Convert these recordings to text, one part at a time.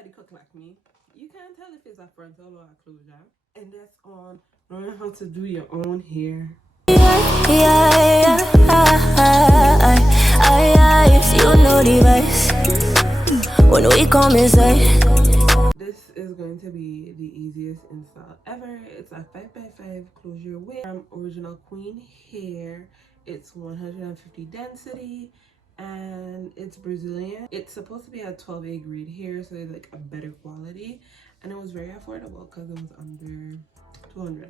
nobody cook like me. You can't tell if it's a frontal or a closure. And that's on learning how to do your own hair. You know the vibes when we come inside. This is going to be the easiest install ever. It's a 5x5 closure wig from Original Queen Hair. It's 150 density and it's Brazilian. It's supposed to be a 12A grade hair, so it's like a better quality, and it was very affordable because it was under $200.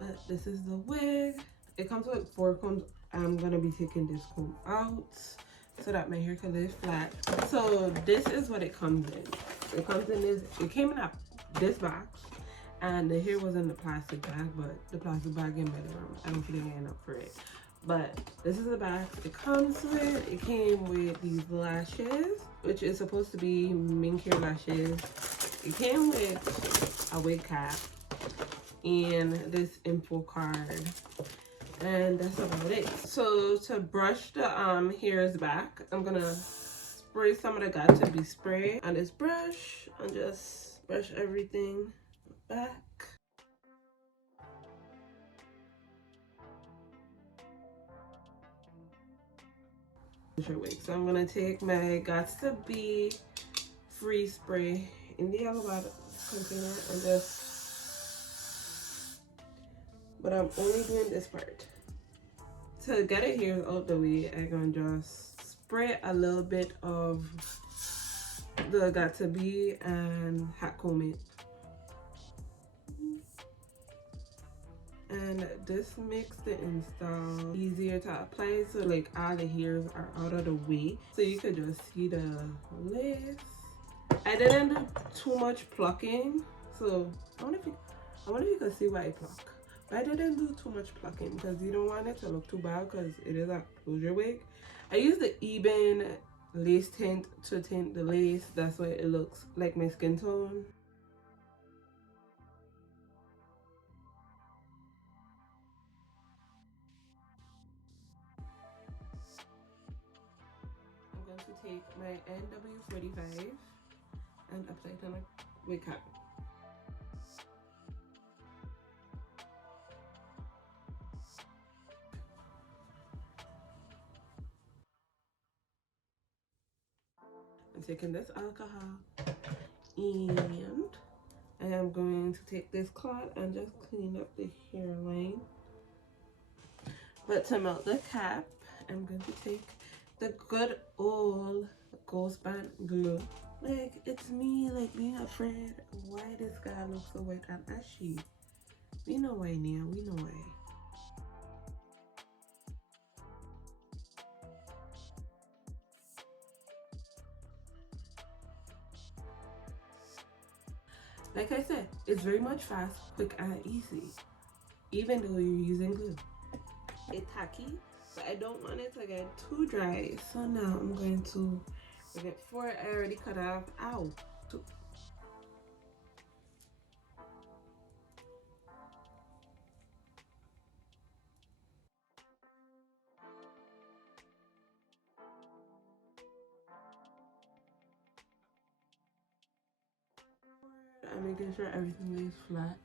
But this is the wig. It comes with 4 combs. I'm gonna be taking this comb out so that my hair can lay flat. So this is what it comes in. It comes in this, it came in this box, and the hair was in the plastic bag, but the plastic bag in my room, I don't think I end up for it. But this is the box it comes with. It came with these lashes, which is supposed to be mink hair lashes. It came with a wig cap and this info card, and that's about it. So to brush the hairs back, I'm gonna spray some of the got-to-be spray on this brush and just brush everything back. So I'm gonna take my got-to-be free spray in the yellow bottle container and just, but I'm only doing this part. To get it here out the way, I'm gonna just spray a little bit of the got-to-be and hot comb it. And this makes the install easier to apply, so like all the hairs are out of the way, so you could just see the lace. I didn't do too much plucking, so I wonder if you can see why I pluck. But I didn't do too much plucking because you don't want it to look too bad because it is a closure wig. I use the Eben lace tint to tint the lace. That's why it looks like my skin tone. I'm going to take my NW45 and apply it on a wig cap. I'm taking this alcohol and I am going to take this cloth and just clean up the hairline. But to melt the cap, I'm going to take the good old Ghost Band glue. Like, it's me, like, being afraid why this guy looks so white and ashy. We know why, Nia, we know why. Like I said, it's very much fast, quick, and easy, even though you're using glue. It's tacky, but I don't want it to get too dry. So now I'm going to get 4 I already cut off. Ow! I'm making sure everything lays flat,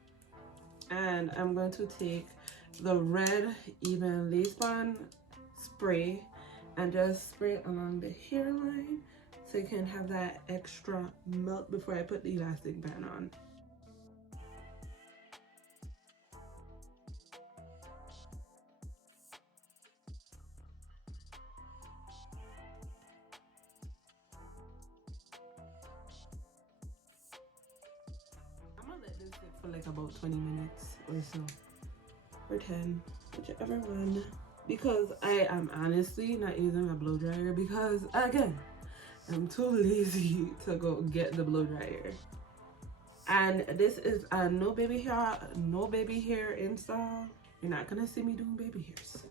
and I'm going to take the red Even lace bond spray and just spray it along the hairline so you can have that extra melt before I put the elastic band on. I'm gonna let this sit for like about 20 minutes or so, or 10, whichever one, because I am honestly not using a blow dryer because, again, I'm too lazy to go get the blow dryer. And this is a no baby hair install. You're not gonna see me doing baby hairs.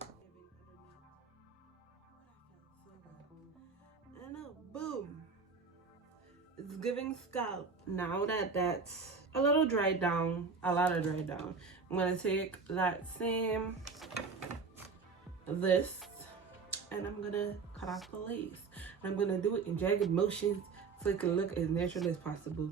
I know, boom. It's giving scalp. Now that that's a little dried down, I'm gonna take that same, this, and I'm gonna cut off the lace. I'm gonna do it in jagged motions so it can look as natural as possible.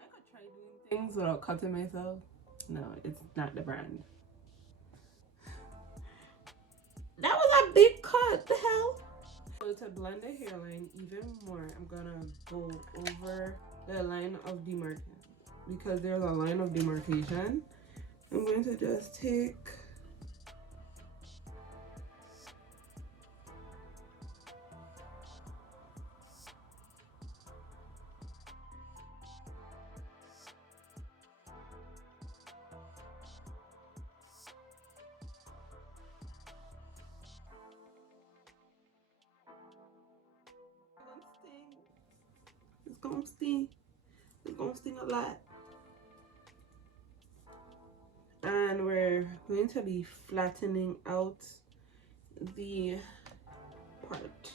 I could try doing things without cutting myself. No, it's not the brand. That was a big cut. The hell? So to blend the hairline even more, I'm gonna go over the line of demarcation because there's a line of demarcation. I'm going to just take it's gonna sting. It's gonna sting a lot. And we're going to be flattening out the part.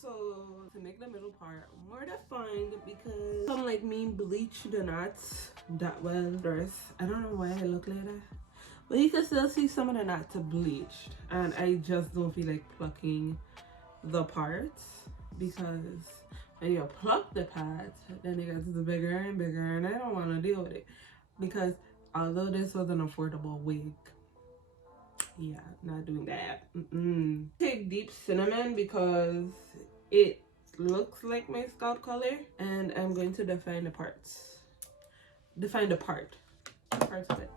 So to make the middle part more defined, because some like me bleach the knots that well dressed. I don't know why I look like that, but you can still see some of the knots are bleached, and I just don't feel like plucking the parts, because when you pluck the parts, then it gets bigger and bigger, and I don't want to deal with it. Because although this was an affordable wig, yeah, not doing that. Take deep cinnamon because it looks like my scalp color, and I'm going to define the parts. Define the parts of it.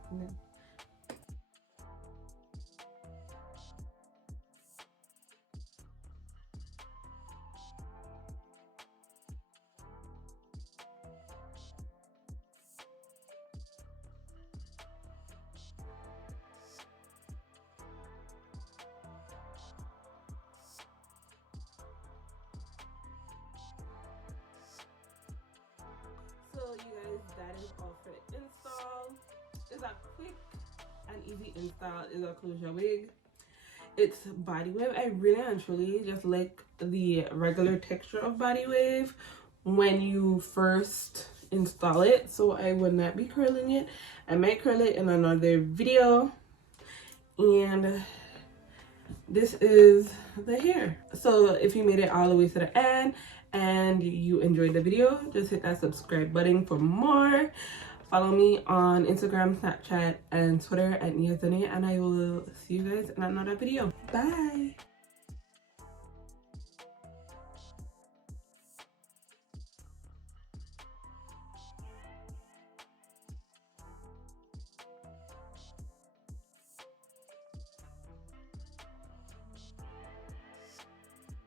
So you guys, that is all for the install. It's a quick and easy install. It's a closure wig. It's body wave. I really and truly just like the regular texture of body wave when you first install it, so I would not be curling it. I might curl it in another video. And this is the hair. So if you made it all the way to the end and you enjoyed the video, just hit that subscribe button for more. Follow me on Instagram, Snapchat, and Twitter at Nia Zhrane, and I will see you guys in another video. Bye.